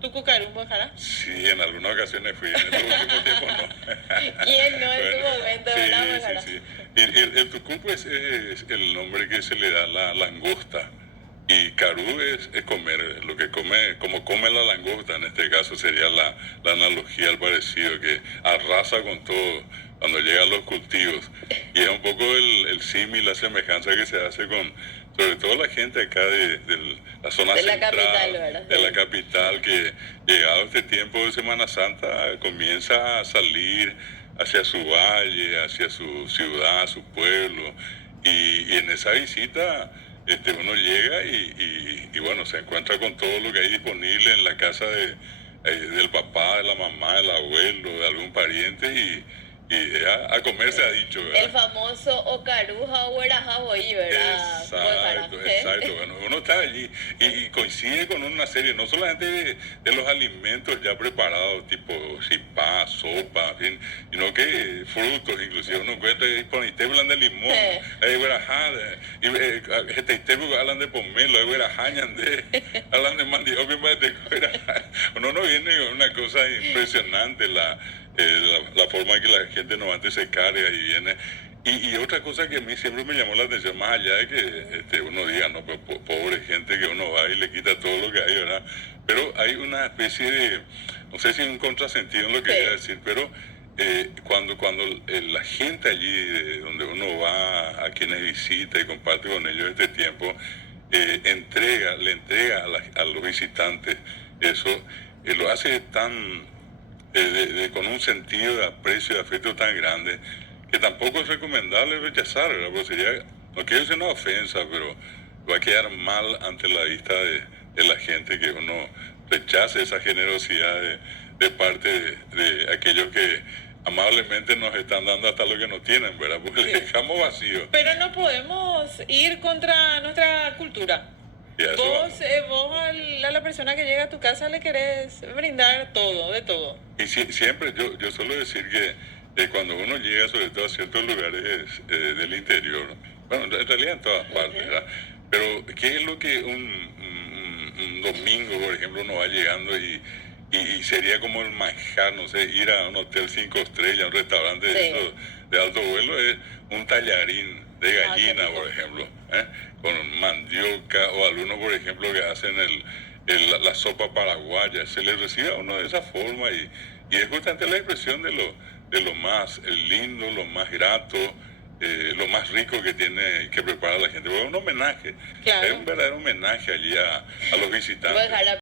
¿Tu cucarumbo, Jara? Sí, en algunas ocasiones fui, en el último tiempo no. ¿Quién no en su Bueno, momento, sí, verdad, sí, Jara? sí. El tucún pues es el nombre que se le da a la langosta. Y carú es comer, lo que come, como come la langosta, en este caso sería la analogía, el parecido, que arrasa con todo cuando llega a los cultivos. Y es un poco el símil, la semejanza que se hace con, sobre todo la gente acá de la zona De la central, capital, ¿verdad? de la Sí. capital, que llegado este tiempo de Semana Santa comienza a salir hacia su valle, hacia su ciudad, su pueblo. Y en esa visita uno llega y bueno, se encuentra con todo lo que hay disponible en la casa del papá, de la mamá, del abuelo, de algún pariente y a comer se ha dicho, El ¿verdad? famoso Ocaruja o Huerajaboí, ¿verdad? Jara? Exacto, exacto. Bueno, uno está allí y coincide con una serie, no solamente de los alimentos ya preparados, tipo chipá, sopa, en fin, sino que frutos, inclusive uno encuentra disponible, hablan de limón, hay guarajá, y este hablan de pomelo, hay guarajá, ñandé, hablan de mandioca, uno no viene con una cosa impresionante, la forma en que la gente normalmente se carga y viene. Y otra cosa que a mí siempre me llamó la atención, más allá de que uno diga, no, pues, pobre gente que uno va y le quita todo lo que hay, ¿verdad? Pero hay una especie de, no sé si un contrasentido en lo que voy a decir, pero cuando la gente allí, donde uno va, a quienes visita y comparte con ellos este tiempo, le entrega a los visitantes eso, lo hace tan con un sentido de aprecio, de afecto tan grande, que tampoco es recomendable rechazar, ¿verdad? Porque sería, no quiero decir una ofensa, pero va a quedar mal ante la vista de la gente que uno rechace esa generosidad de parte de aquellos que amablemente nos están dando hasta lo que no tienen, ¿verdad? Porque Sí. le dejamos vacío. Pero no podemos ir contra nuestra cultura. Y a eso Vos, vamos. a la persona que llega a tu casa le querés brindar todo, de todo. Y siempre yo suelo decir que cuando uno llega sobre todo a ciertos lugares del interior, bueno, en realidad en todas partes, ¿verdad? Pero ¿qué es lo que un domingo, por ejemplo, uno va llegando y sería como el manjar, no sé, ir a un hotel 5 estrellas, un restaurante de, Sí. esos de alto vuelo, es un tallarín de qué gallina, rico. por ejemplo, ¿eh? Con mandioca o algunos, por ejemplo, que hacen la sopa paraguaya, se le recibe a uno de esa forma y es justamente la expresión de lo más lindo, lo más grato, lo más rico que tiene, que prepara la gente. Bueno, un homenaje, es Claro. un verdadero homenaje allí a los Voy a visitantes. dejar la